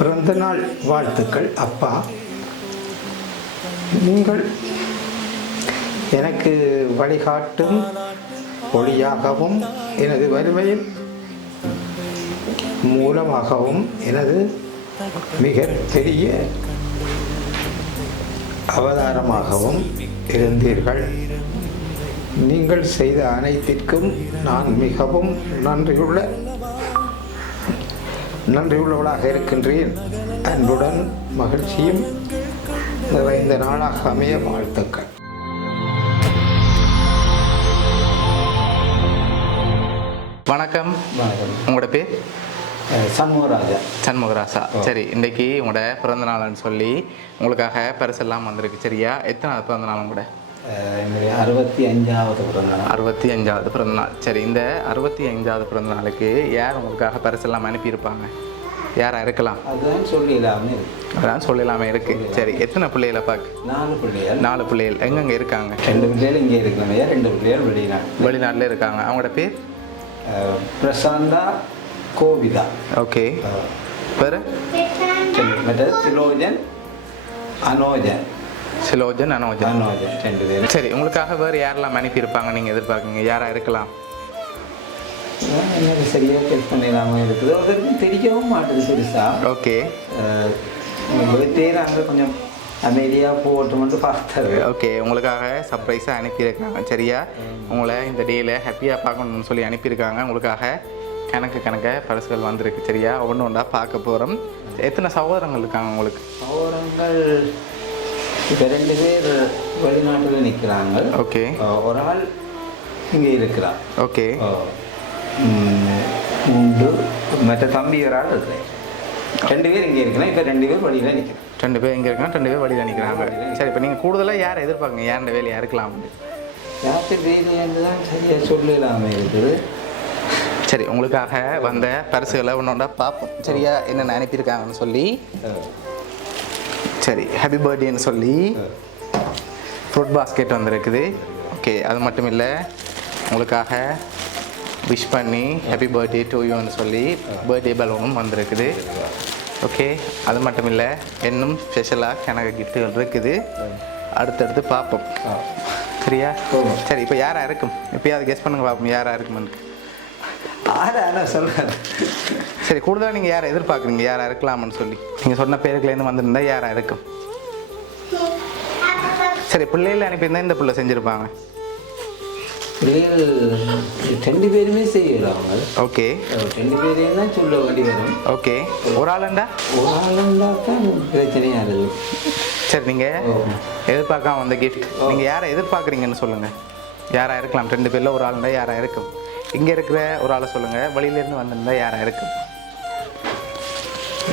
பிறந்தநாள் வாழ்த்துக்கள் அப்பா. நீங்கள் எனக்கு வழிகாட்டும் ஒளியாகவும் எனது வறுமையின் மூலமாகவும் எனது மிக பெரிய அவதாரமாகவும் இருந்தீர்கள். நீங்கள் செய்த அனைத்திற்கும் நான் மிகவும் நன்றியுள்ளவளாக இருக்கின்றேன். அன்புடன் மகிழ்ச்சியும் நிறைந்த நாளாக அமைய வாழ்த்துக்கள். வணக்கம். வணக்கம். உங்களோட பேர்? சண்முகராஜா. சரி, இன்றைக்கி உங்களோட பிறந்த நாள்னு சொல்லி உங்களுக்காக பரிசெல்லாம் வந்திருக்கு. சரியா? எத்தனாவது பிறந்த நாள் உங்களோட? 65வது பிறந்தநாள். 65வது பிறந்தநாள். சரி, இந்த 65வது பிறந்த நாளுக்கு யார் உங்களுக்காக பரிசெல்லாம் அனுப்பியிருப்பாங்க? யாராக இருக்கலாம்? அதான் சொல்லலாமே இருக்கு. சரி, எத்தனை பிள்ளைகளை பார்க்க? 4 பிள்ளைகள். எங்கெங்கே இருக்காங்க? 2 பிள்ளைகள் இங்கே இருக்காங்க, 2 பிள்ளைகள் வெளிநாட்டில் இருக்காங்க. அவங்களோட பேர்? பிரசாந்தா, கோவிதா. ஓகே. பேர்? சிலோஜன், அனோஜன். 2 பேர். சரி, உங்களுக்காக வேறு யாரெல்லாம் அனுப்பியிருப்பாங்க நீங்கள் எதிர்பார்க்குங்க? யாராக இருக்கலாம்? எனக்கு சரியாக செக் பண்ணிடாமல் இருக்குது. ஒருத்தருக்கு தெரியவும் மாட்டுது பெருசாக. ஓகே. பர்த்டே நாங்கள் கொஞ்சம் அமைதியாக போட்டோம்னு பார்த்தாரு. ஓகே, உங்களுக்காக சர்ப்ரைஸாக அனுப்பியிருக்காங்க. சரியா? உங்களை இந்த டேயில் ஹாப்பியாக பார்க்கணும்னு சொல்லி அனுப்பியிருக்காங்க. உங்களுக்காக கணக்க பரிசுகள் வந்திருக்கு. சரியா? ஒன்று ஒன்றா பார்க்க போகிறோம். எத்தனை சகோதரங்கள் இருக்காங்க உங்களுக்கு? சகோதரங்கள் இப்போ 2 பேர் வெளிநாட்டில் நிற்கிறாங்க. ஓகே. ஒரு ஆள் இங்கே இருக்கிறான். ஓகே. 3 மற்ற தம்பி ஒரு ஆள் இருக்கிறேன். 2 பேர் இங்கே இருக்கிறேன். இப்போ 2 பேர் வழியில் நிற்கிறேன். 2 பேர் இங்கே இருக்காங்க, 2 பேர் வழியில் நிற்கிறாங்க. சரி, இப்போ நீங்கள் கூடுதலாக யாரை எதிர்பார்க்குங்க? யாருடைய வேலையாக இருக்கலாம்? யாருக்கு வேலையாண்டு தான் சரியாக சொல்லலாமல் இருக்குது. சரி, உங்களுக்காக வந்த பரிசுகளை ஒன்று ஒன்றா பார்ப்போம். சரியா? என்னென்ன அனுப்பியிருக்காங்கன்னு சொல்லி. சரி, ஹாப்பி பர்த்டேன்னு சொல்லி ஃப்ரூட் பாஸ்கெட் வந்திருக்குது. ஓகே, அது மட்டும் இல்லை, உங்களுக்காக விஷ் பண்ணி ஹாப்பி பர்த்டே டு யூன்னு சொல்லி பர்த்டே பலூனும் வந்திருக்குது. ஓகே, அது மட்டும் இல்லை, இன்னும் ஸ்பெஷலாக கணக்கு கிஃப்ட்டுகள் இருக்குது. அடுத்தடுத்து பார்ப்போம். சரியா? சரி, இப்போ யாராக இருக்கும்? எப்போயாவது கெஸ் பண்ணுங்க பார்ப்போம் யாராக இருக்குமென்னு. சொல்கிறேன். சரி, கூடுதலாக நீங்கள் யாரை எதிர்பார்க்குறீங்க? யாராக இருக்கலாம்னு சொல்லி நீங்கள் சொன்ன பேருக்குலேருந்து வந்திருந்தால் யாராக இருக்கும்? சரி, பிள்ளைகள் அனுப்பியிருந்தால் இந்த பிள்ளை செஞ்சுருப்பாங்க. பிள்ளைகள் 2 பேருமே செய்யலாம். ஓகே. 2 பேரையும் தான் சொல்ல வேண்டி வரும். ஓகே. ஒரு ஆளுண்டா தான் பிரச்சனையாக இருக்குது. சரி, நீங்கள் எதிர்பார்க்காம வந்த கிஃப்ட். நீங்கள் யாரை எதிர்பார்க்குறீங்கன்னு சொல்லுங்கள். யாராக இருக்கலாம்? 2 பேரில் ஒரு ஆளுண்டா யாராக இருக்கும்? இங்கே இருக்கிற ஒரு ஆளை சொல்லுங்கள். வெளியிலேருந்து வந்திருந்தால் யாராக இருக்கும்?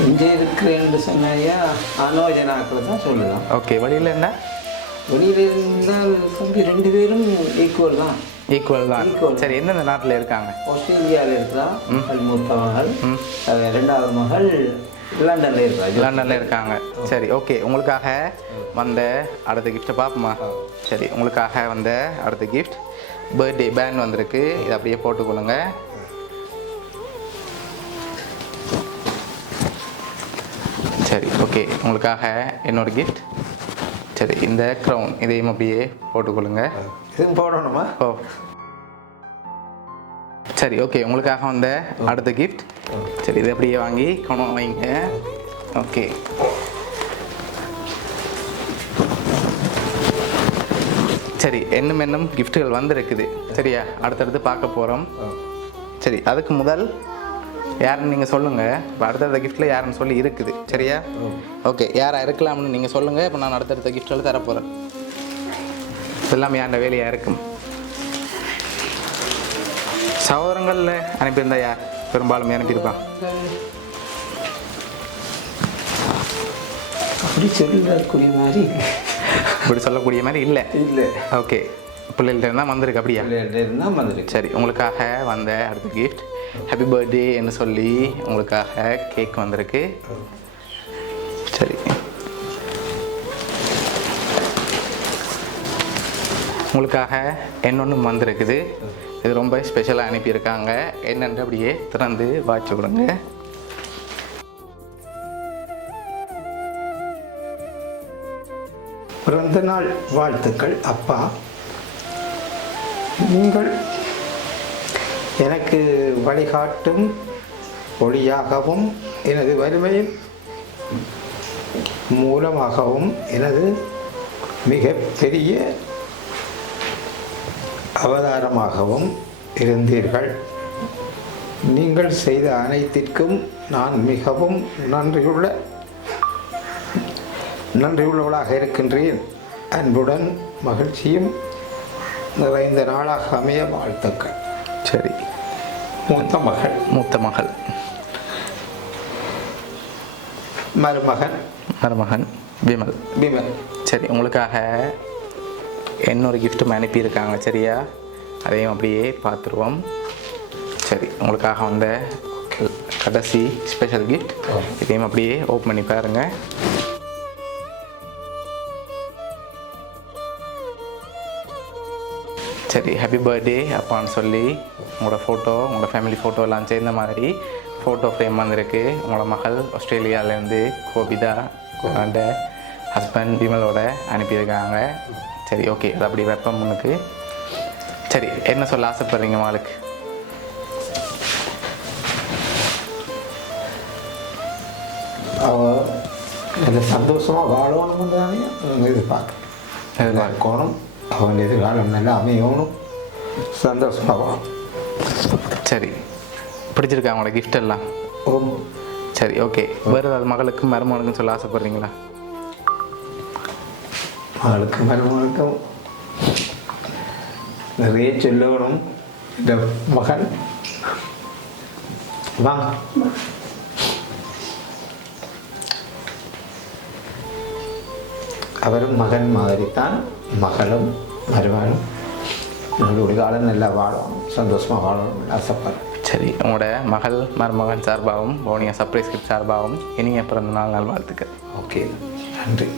இங்கே இருக்கிறேன்னு சொன்னாயா அனோஜனாக்களை தான் சொல்லலாம். ஓகே. வெளியில் என்ன? வெளியில் இருந்தால் 2 பேரும் ஈக்குவல் தான். ஈக்குவல் தான். சரி, எந்தெந்த நாட்டில் இருக்காங்க? ஆஸ்திரேலியாவில் இருக்கிறான் மூத்த மகள். 2வது மகள் லண்டனில் இருக்காங்க. சரி, ஓகே. உங்களுக்காக வந்த அடுத்த கிஃப்ட்டை பார்ப்போமா? சரி, உங்களுக்காக வந்த அடுத்த கிஃப்ட் பர்த்டே பேண்ட் வந்திருக்கு. இதை அப்படியே போட்டுக்கொள்ளுங்க. சரி, ஓகே. உங்களுக்காக இன்னொரு கிஃப்ட். சரி, இந்த க்ரௌன் இதையும் அப்படியே போட்டுக்கொள்ளுங்க. இதுவும் போடணுமா? ஓ, சரி, ஓகே. உங்களுக்காக வந்த அடுத்த கிஃப்ட். சரி, இதை அப்படியே வாங்கி கொண்டு வைங்க. ஓகே. சரி, இன்னும் கிஃப்ட்டுகள் வந்திருக்குது. சரியா? அடுத்தடுத்து பார்க்க போகிறோம். சரி, அதுக்கு முதல் யாருன்னு நீங்கள் சொல்லுங்கள். இப்போ அடுத்தடுத்த கிஃப்ட்டில் யாருன்னு சொல்லி இருக்குது. சரியா? ஓகே. யாராக இருக்கலாம்னு நீங்கள் சொல்லுங்கள். இப்போ நான் அடுத்தடுத்த கிஃப்ட்டில் தரப்போகிறேன். இதெல்லாம் யாண்ட வேலையாக இருக்கும். சகோதரங்களில் அனுப்பியிருந்தா யார் பெரும்பாலும் அனுப்பியிருப்பான்? அப்படி சொல்லக்கூடிய மாதிரி இப்படி சொல்லக்கூடிய மாதிரி இல்லை. ஓகே. பிள்ளைகள்ட்ட இருந்தால் வந்திருக்கு. அப்படியா? இருந்தால் வந்திருக்கு. சரி, உங்களுக்காக வந்த அடுத்த கிஃப்ட் ஹாப்பி பர்த்டேன்னு சொல்லி உங்களுக்காக கேக் வந்திருக்கு. சரி, உங்களுக்காக இன்னொன்று வந்திருக்குது. இது ரொம்ப ஸ்பெஷலாக அனுப்பியிருக்காங்க. என்னென்று அப்படியே திறந்து வாட்சி கொடுங்க. பிறந்த நாள் வாழ்த்துக்கள் அப்பா. நீங்கள் எனக்கு வழிகாட்டும் ஒளியாகவும் எனது வறுமையின் மூலமாகவும் எனது மிக பெரிய அவதாரமாகவும் இருந்தீர்கள். நீங்கள் செய்த அனைத்திற்கும் நான் மிகவும் நன்றியுள்ளவளாக இருக்கின்றேன். அன்புடன் மகிழ்ச்சியும் நிறைந்த நாளாக அமைய வாழ்த்துக்கள். சரி. மூத்த மகள். மருமகன் விமல். சரி, உங்களுக்காக இன்னொரு கிஃப்ட்டும் அனுப்பியிருக்காங்க. சரியா, அதையும் அப்படியே பார்த்துருவோம். சரி, உங்களுக்காக வந்த கடைசி ஸ்பெஷல் கிஃப்ட் இதையும் அப்படியே ஓப்பன் பண்ணி பாருங்கள். சரி, ஹாப்பி பர்த்டே அப்பான்னு சொல்லி உங்களோட ஃபோட்டோ, உங்களோட ஃபேமிலி ஃபோட்டோ எல்லாம் சேர்ந்த மாதிரி ஃபோட்டோ ஃப்ரேம் வந்திருக்கு. உங்களோட மகள் ஆஸ்திரேலியாவிலேருந்து கோபிதா அந்த ஹஸ்பண்ட் விமலோட அனுப்பியிருக்காங்க. சரி, ஓகே, அது அப்படி வைப்போம் முன்னுக்கு. சரி, என்ன சொல்ல ஆசைப்படுறீங்க மகளுக்கு? நல்ல சந்தோஷமாக வாழணும் தானே எதிர்பார்க்கணும். அவன் எதிர்காலம் நல்லா அமையணும், சந்தோஷமாக வாழும். சரி, பிடிச்சிருக்கா அவங்களோட கிஃப்ட் எல்லாம்? ஓம். சரி, ஓகே. வேறு ஏதாவது மகளுக்கும் மருமகனுக்கும் சொல்ல ஆசைப்படுறீங்களா? மகளுக்கும் மருமகனுக்கும் நிறைய சொல்லணும். இந்த மகன் வாங்க, அவரும் மகன் மாதிரித்தான் மகளும் மருமகனும் நம்மளுடைய காலம் நல்லா வாழணும், சந்தோஷமாக வாழணும் ஆசைப்படுறேன். சரி, உங்களோட மகள் மருமகன் சார்பாகவும் போனியா சர்ப்ரைஸ் கிஃப்ட் சார்பாகவும் இனிய பிறந்த நாள் நல்வாழ்த்துக்கள். ஓகே, நன்றி.